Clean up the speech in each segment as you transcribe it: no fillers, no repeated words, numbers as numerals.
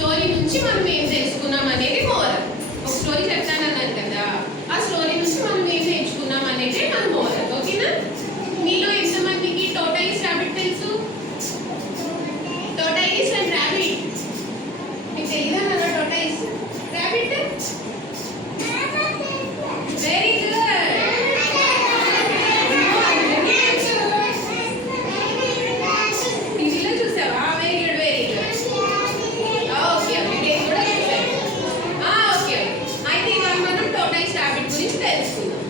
Story నుంచి మనం ఏం తెలుసుకున్నాం అనేది మోరల్. ఒక స్టోరీ చెప్తానన్నాను కదా, ఆ స్టోరీ నుంచి మనం ఏం నేర్చుకున్నాం అనేది మన మోరల్. ఓకేనా? మీలో ఎంతమందికి టోటైస్ రాబిట్ తెలుసు? టోటైస్ అండ్ రాబిట్ మీకు తెలియదా? మన టోటైస్ రాబిట్ వెరీ గుడ్. టీవీలో చూసావా? Very good, very good. Okay, video కూడా చూసాను. ఓకే, అయితే ఇవాళ మనం టోటైస్ రాబిట్ గురించి తెలుసుకుందాం.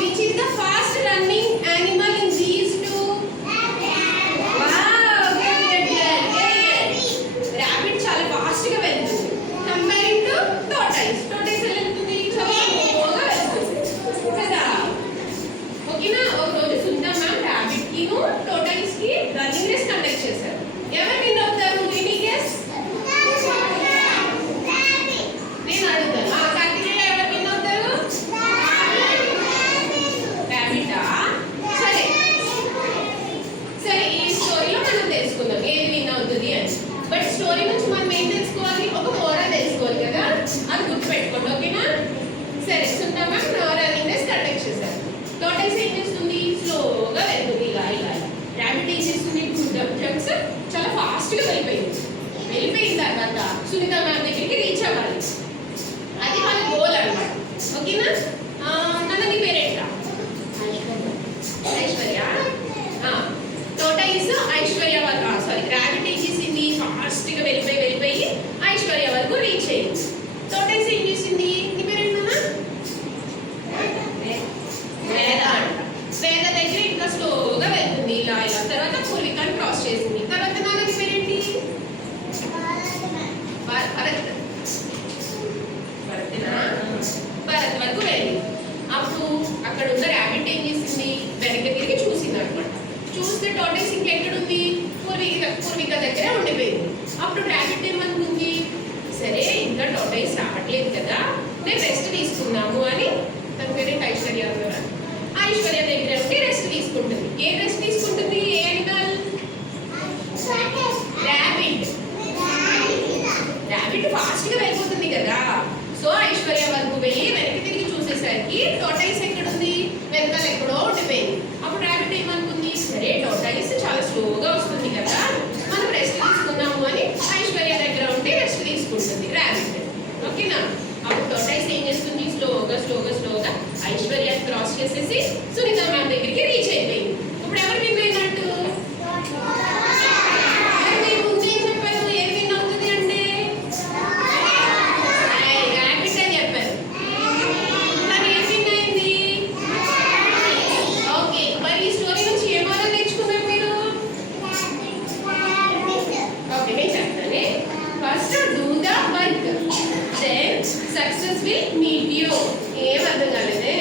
Which is the fast running animal in these two? Rabbit చాలా ఫాస్ట్ గా వెళ్తుంది కంపేరింగ్ టు టోటైస్. టోటైస్ ఎలా వెళ్తుంది? చాలా స్లోగా వెళ్తుంది కదా. ఓకేనా? ఒక రోజు సుందర్ మ్యామ్ రాబిట్ కి టోటైస్ కి రన్నింగ్ రేస్ కండక్ట్ చేశారు. ఎవరు విన్ అవుతారు? Any guess? నేను అడుగుతాను. కార్తికేయ ఎవరు విన్ అవుతారు? రాబిటా? సరే సరే, ఈ స్టోరీలో మనం తెలుసుకుందాం ఏది విన్ అవుతుంది అని. బట్ స్టోరీ నుంచి మనం ఏం తెలుసుకోవాలి? ఒక మోరల్ తెలుసుకోవాలి కదా, అది గుర్తుపెట్టుకోండి. ఓకేనా? సరే, Sundar ma'am running race conduct చేశారు. టోటైస్ ఏం చేస్తుంది? స్లోగా వెళ్తుంది ఇలా ఇలా. రాబిట్ ఏం చేస్తుంది? జంప్స్ చాలా ఫాస్ట్ గా వెళ్ళిపోయింది. వెళ్ళిపోయిన తర్వాత సునీత మ్యామ్ దగ్గరికి రీచ్ అవ్వాలి. అది వాళ్ళ గోల్ అన్నమాట. ఓకేనా? నన్ను నీ పేరేంటా? ఐశ్వర్య. టోటైస్ ఐశ్వర్య వాళ్ళ సారీ రాబిట్ ఏం చేసింది? ఫాస్ట్ గా వెళ్ళిపోయి ఐశ్వర్య వరకు రీచ్ అయింది. టోటైస్ ఏం చేసింది? నీ పేరేంటన్నా? వేద అంట. వేద దగ్గర ఇంకా స్లోగా వెళ్తుంది ఇలా ఇలా. తర్వాత పూర్వికాని క్రాస్ చేసింది. తర్వాత నాన్నకి పేరేంటి? భరత్ వరకు వెళ్ళింది. అప్పుడు అక్కడ ఉన్న రాబిట్ ఏం చేసింది? వెనక్కి తిరిగి చూసింది అనమాట. చూస్తే టోటైస్ ఇంకెక్కడుంది? పూర్విక దగ్గర ఉండిపోయింది. అప్పుడు రాబిట్ ఏమనుకుంది? సరే, ఇంకా టోటైస్ రావట్లేదు కదా, నేను రెస్ట్ తీసుకున్నాము అని. తన పేరేంటి? ఐశ్వర్య. ఐశ్వర్య దగ్గర ఉండి రెస్ట్ తీసుకుంటుంది. ఏ రెస్ట్ తీసుకుంటుంది? ఏ యానిమల్? రాబిట్. రాబిట్ ఫాస్ట్ గా వెళ్ళిపోతుంది కదా, సో ఐశ్వర్య వరకు వెళ్ళి వెనక్కి తిరిగి చూసేసరికి టోటైస్ ఎక్కడుంది? వెనకాల ఎక్కడో ఉండిపోయింది. అప్పుడు రాబిట్ ఏమనుకుంది? సరే, టోటైస్ చాలా స్లోగా వస్తుంది కదా, మనం రెస్ట్ తీసుకున్నాము అని ఐశ్వర్య దగ్గర ఉండి రెస్ట్ తీసుకుంటుంది రాబిట్. ఓకేనా? అప్పుడు టోటైస్ ఏం చేస్తుంది? స్లోగా ఐశ్వర్య క్రాస్ చేసేసి సునీత మ్యామ్ దగ్గరికి రీచ్ అయిపోయింది. ఇప్పుడు ఎవరు విన్ అయినట్టు? మీరు ముందే చెప్పారు ఏది విన్ అవుతుంది అంటే రాబిట్ అని చెప్పారు. కానీ ఏం విన్ అయింది? ఓకే, మరి ఈ స్టోరీ నుంచి ఏ మోరల్ నేర్చుకున్నారు మీరు? ఓకే, నేను చెప్తానే. First do the work, then success will meet you. ఏం అర్థం కాలేదే?